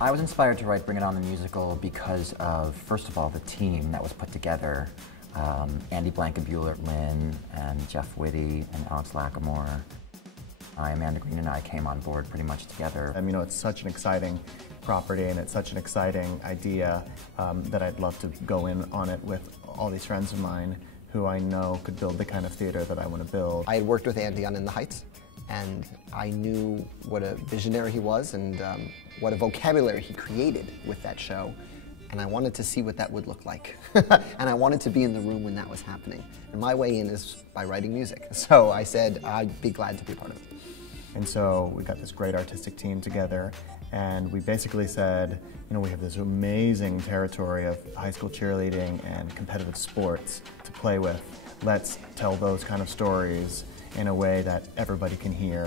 I was inspired to write Bring It On the musical because of, first of all, the team that was put together. Andy Blankenbuehler-Lynn and Jeff Whitty and Alex Lackamore. Amanda Green and I came on board pretty much together. You know, it's such an exciting property and it's such an exciting idea that I'd love to go in on it with all these friends of mine who I know could build the kind of theater that I want to build. I had worked with Andy on In the Heights, and I knew what a visionary he was and what a vocabulary he created with that show. And I wanted to see what that would look like. And I wanted to be in the room when that was happening. And my way in is by writing music. So I said I'd be glad to be part of it. And so we got this great artistic team together, and we basically said, you know, we have this amazing territory of high school cheerleading and competitive sports to play with. Let's tell those kind of stories in a way that everybody can hear,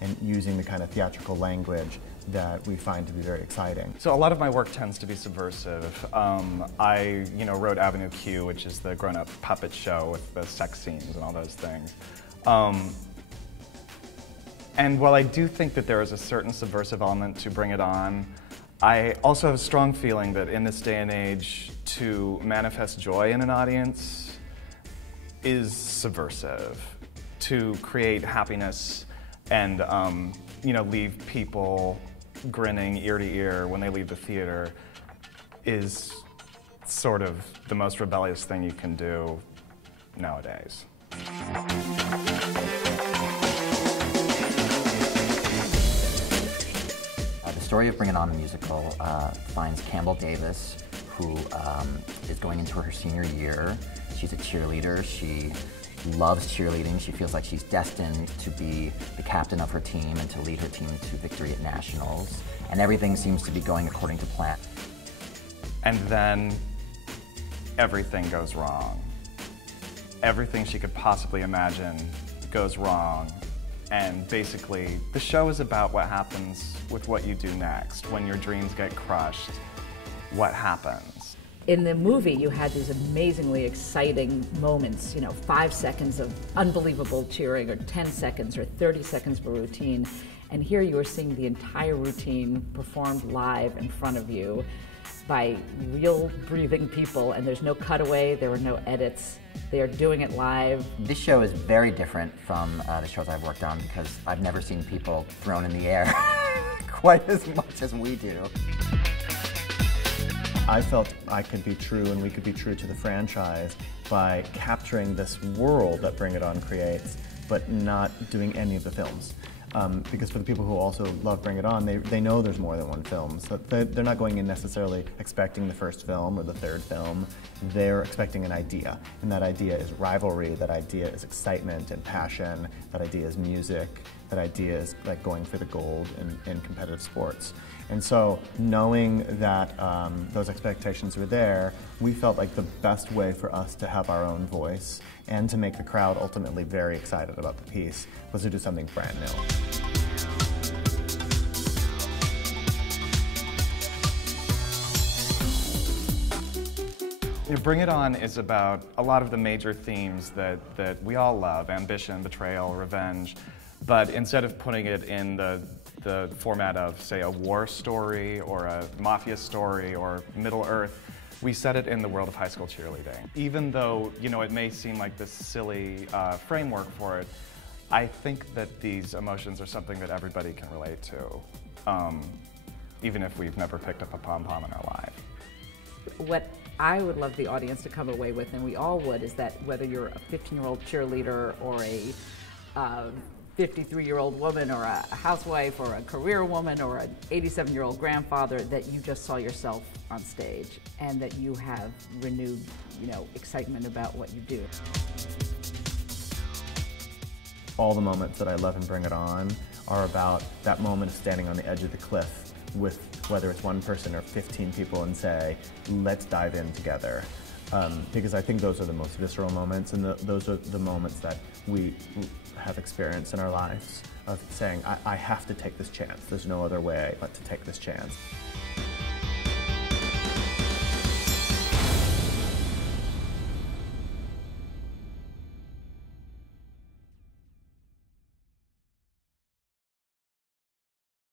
and using the kind of theatrical language that we find to be very exciting. So a lot of my work tends to be subversive. I wrote Avenue Q, which is the grown-up puppet show with the sex scenes and all those things. And while I do think that there is a certain subversive element to Bring It On, I also have a strong feeling that in this day and age, to manifest joy in an audience is subversive. To create happiness and leave people grinning ear to ear when they leave the theater is sort of the most rebellious thing you can do nowadays. The story of Bring It On the musical finds Campbell Davis, who is going into her senior year. She's a cheerleader. She loves cheerleading. She feels like she's destined to be the captain of her team and to lead her team to victory at nationals. And everything seems to be going according to plan. And then everything goes wrong. Everything she could possibly imagine goes wrong. And basically, the show is about what happens with what you do next. When your dreams get crushed, what happens? In the movie, you had these amazingly exciting moments, 5 seconds of unbelievable cheering, or 10 seconds, or 30 seconds of a routine. And here you are seeing the entire routine performed live in front of you by real breathing people, and there's no cutaway, there were no edits. They are doing it live. This show is very different from the shows I've worked on because I've never seen people thrown in the air quite as much as we do. I felt I could be true and we could be true to the franchise by capturing this world that Bring It On creates, but not doing any of the films. Because for the people who also love Bring It On, they know there's more than one film. So they're not going in necessarily expecting the first film or the third film. They're expecting an idea. And that idea is rivalry, that idea is excitement and passion, that idea is music, that idea is like going for the gold in competitive sports. And so knowing that those expectations were there, we felt like the best way for us to have our own voice and to make the crowd ultimately very excited about the piece was to do something brand new. Bring It On is about a lot of the major themes that we all love: ambition, betrayal, revenge. But instead of putting it in the format of, say, a war story or a mafia story or Middle Earth, we set it in the world of high school cheerleading. Even though, it may seem like this silly framework for it, I think that these emotions are something that everybody can relate to, even if we've never picked up a pom-pom in our life. What I would love the audience to come away with, and we all would, is that whether you're a 15-year-old cheerleader or a 53-year-old woman or a housewife or a career woman or an 87-year-old grandfather, that you just saw yourself on stage and that you have renewed, excitement about what you do. All the moments that I love in Bring It On are about that moment of standing on the edge of the cliff with whether it's one person or 15 people and say, let's dive in together. Because I think those are the most visceral moments, and those are the moments that we have experienced in our lives of saying, I have to take this chance. There's no other way but to take this chance.